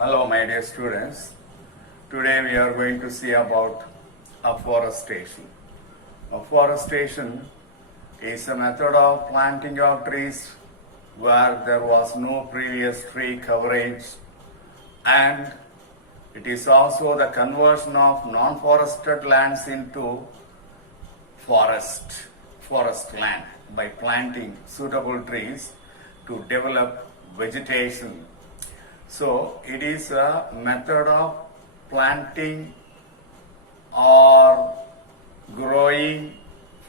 Hello, my dear students. Today we are going to see about afforestation. Afforestation is a method of planting of trees where there was no previous tree coverage, and it is also the conversion of non-forested lands into forest land by planting suitable trees to develop vegetation. So it is a method of planting or growing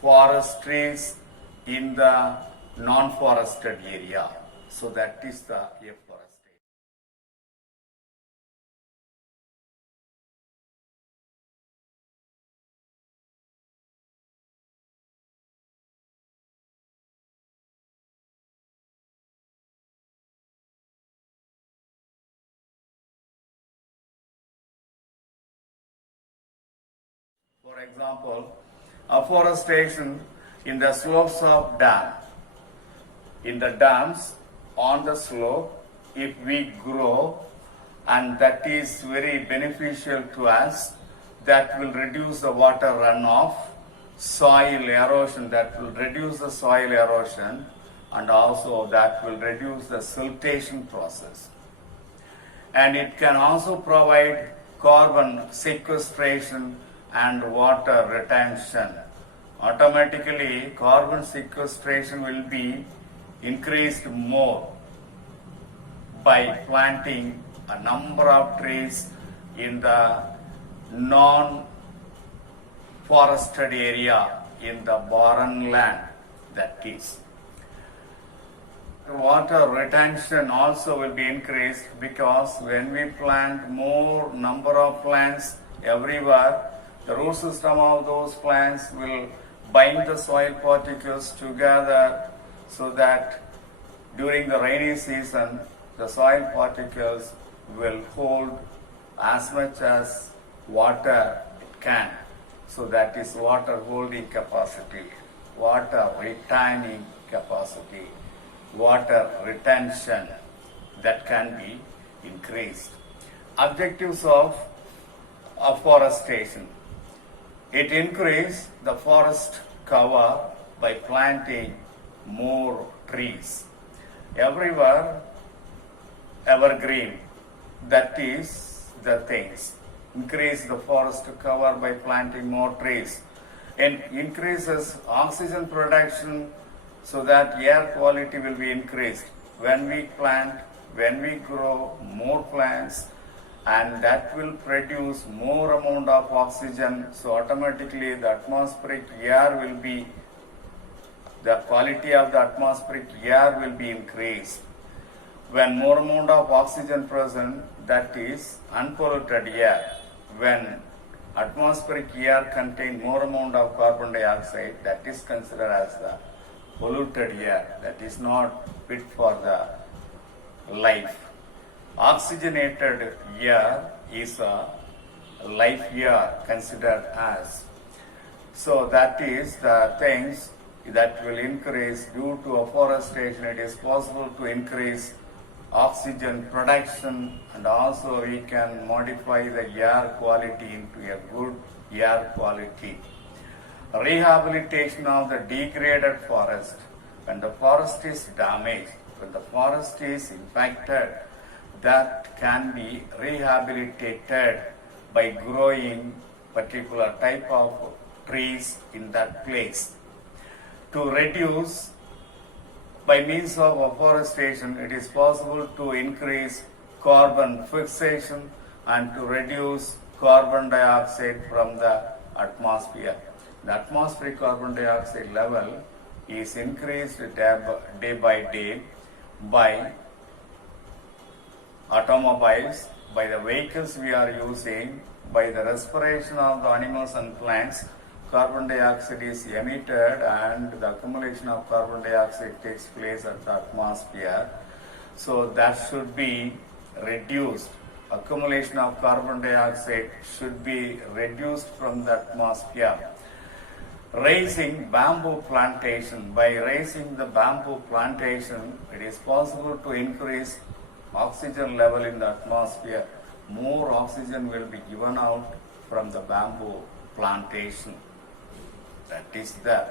forest trees in the non-forested area. So that is the afforestation. For example, afforestation in the slopes of dam. In the dams on the slope, if we grow, and that is very beneficial to us, that will reduce the water runoff, soil erosion, that will reduce the soil erosion, and also that will reduce the siltation process. And it can also provide carbon sequestration and water retention. Automatically, carbon sequestration will be increased more by planting a number of trees in the non-forested area, in the barren land, that is. Water retention also will be increased because when we plant more number of plants everywhere, the root system of those plants will bind the soil particles together so that during the rainy season the soil particles will hold as much as water it can. So that is water holding capacity, water retaining capacity, water retention that can be increased. Objectives of afforestation. It increases the forest cover by planting more trees. Everywhere, evergreen, that is the things. Increase the forest cover by planting more trees. And increases oxygen production so that air quality will be increased. When we plant, when we grow more plants, and that will produce more amount of oxygen, so automatically the atmospheric air will be, the quality of the atmospheric air will be increased. When more amount of oxygen present, that is unpolluted air. When atmospheric air contain more amount of carbon dioxide, that is considered as the polluted air, that is not fit for the life. Oxygenated air is a life air considered as. So that is the things that will increase due to afforestation. It is possible to increase oxygen production, and also we can modify the air quality into a good air quality. Rehabilitation of the degraded forest. When the forest is damaged, when the forest is impacted, that can be rehabilitated by growing particular type of trees in that place. To reduce, by means of afforestation, it is possible to increase carbon fixation and to reduce carbon dioxide from the atmosphere. The atmospheric carbon dioxide level is increased day by day by automobiles, by the vehicles we are using, by the respiration of the animals and plants. Carbon dioxide is emitted and the accumulation of carbon dioxide takes place at the atmosphere. So that should be reduced. Accumulation of carbon dioxide should be reduced from the atmosphere. Raising bamboo plantation. By raising the bamboo plantation, it is possible to increase oxygen level in the atmosphere, more oxygen will be given out from the bamboo plantation. That is the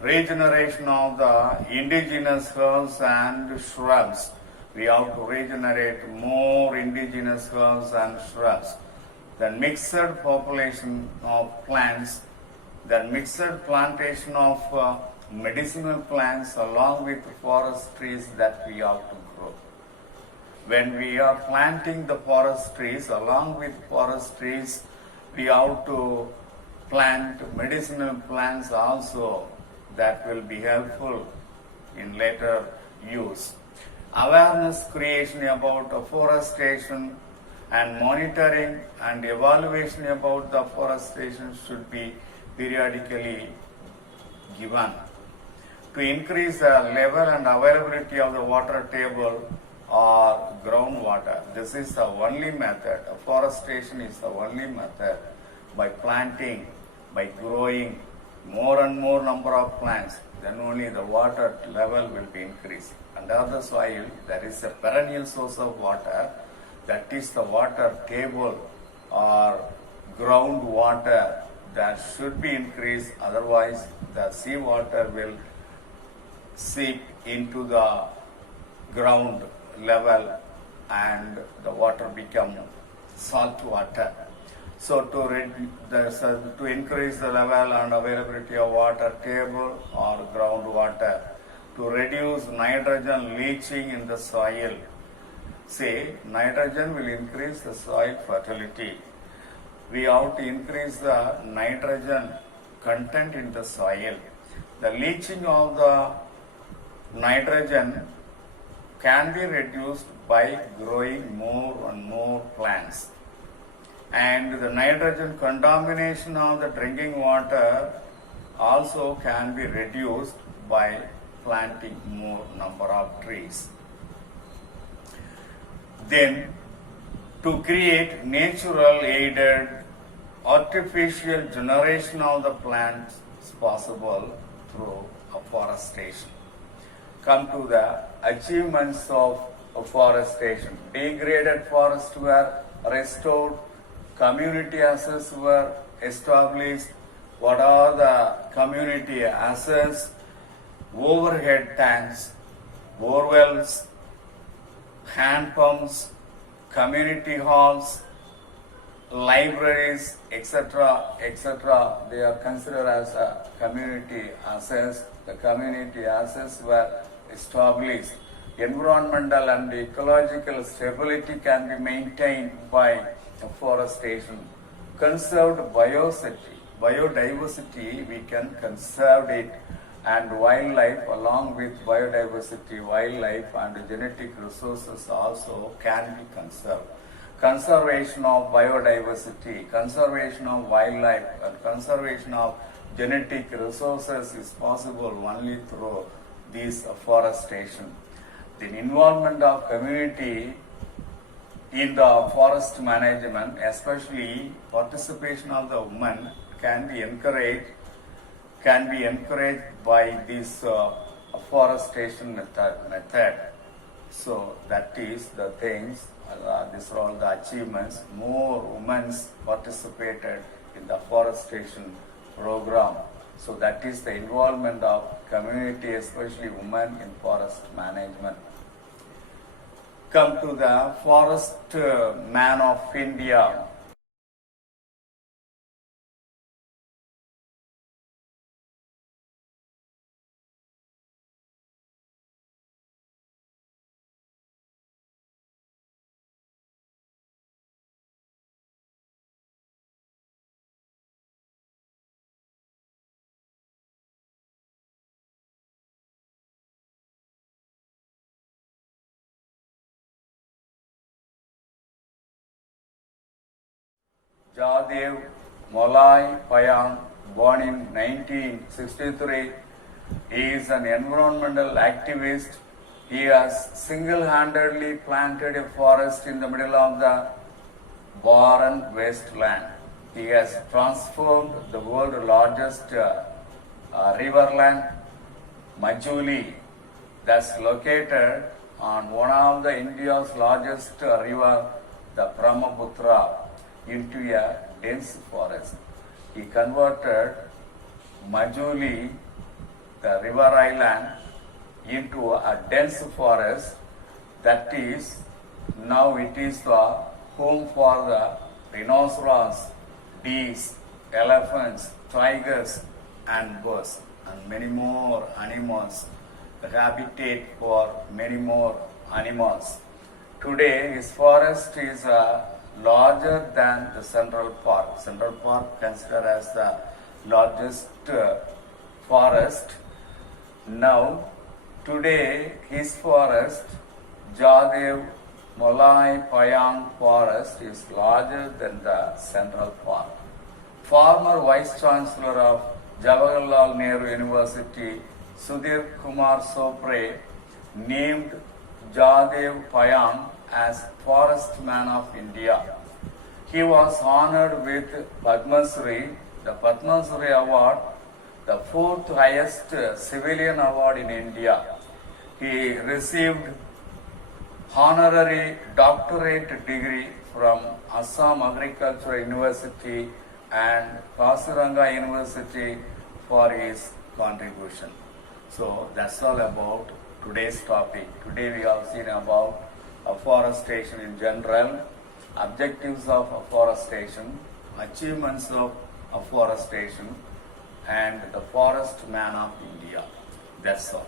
regeneration of the indigenous herbs and shrubs. We have to regenerate more indigenous herbs and shrubs. The mixed population of plants, the mixed plantation of medicinal plants along with forest trees that we have to grow. When we are planting the forest trees, along with forest trees, we have to plant medicinal plants also that will be helpful in later use. Awareness creation about afforestation and monitoring and evaluation about the afforestation should be periodically given. To increase the level and availability of the water table or groundwater, this is the only method. Afforestation is the only method. By planting, by growing more and more number of plants, then only the water level will be increased. Under the soil, there is a perennial source of water, that is the water table or groundwater that should be increased, otherwise the seawater will seep into the ground level and the water become salt water. So to increase the level and availability of water table or groundwater, to reduce nitrogen leaching in the soil. Say, nitrogen will increase the soil fertility. We have to increase the nitrogen content in the soil. The leaching of the nitrogen can be reduced by growing more and more plants. And the nitrogen contamination of the drinking water also can be reduced by planting more number of trees. Then, to create natural aided artificial generation of the plants is possible through afforestation. Come to the achievements of afforestation. Degraded forests were restored, community assets were established. What are the community assets? Overhead tanks, borewells, hand pumps, community halls, libraries, etc., etc. They are considered as a community assets. The community assets were established. Environmental and ecological stability can be maintained by afforestation. Conserved biodiversity, we can conserve it, and wildlife, along with biodiversity, wildlife and genetic resources also can be conserved. Conservation of biodiversity, conservation of wildlife, and conservation of genetic resources is possible only through this afforestation. The involvement of community in the forest management, especially participation of the women, can be encouraged by this afforestation method. So that is the things, these are all the achievements. More women participated in the afforestation program. So that is the involvement of community, especially women, in forest management. Come to the forest man of India. Jadev Molai Payan, born in 1963, is an environmental activist. He has single-handedly planted a forest in the middle of the barren wasteland. He has transformed the world's largest riverland, Majuli, that's located on one of the India's largest river, the Brahmaputra, into a dense forest. He converted Majuli, the river island, into a dense forest. That is, now it is the home for the rhinoceros, deers, elephants, tigers, and birds, and many more animals. The habitat for many more animals. Today, his forest is larger than the Central Park. Central Park considered as the largest forest. Now, today, his forest, Jadev Molai Payang Forest, is larger than the Central Park. Former Vice Chancellor of Jawaharlal Nehru University, Sudhir Kumar Sopre, named Jadev Payang as Forest Man of India. He was honored with Padma Shri, the Padma Shri Award, the fourth highest civilian award in India. He received honorary doctorate degree from Assam Agricultural University and Kaziranga University for his contribution. So that's all about today's topic. Today we have seen about afforestation in general, objectives of afforestation, achievements of afforestation, and the forest man of India. That's all.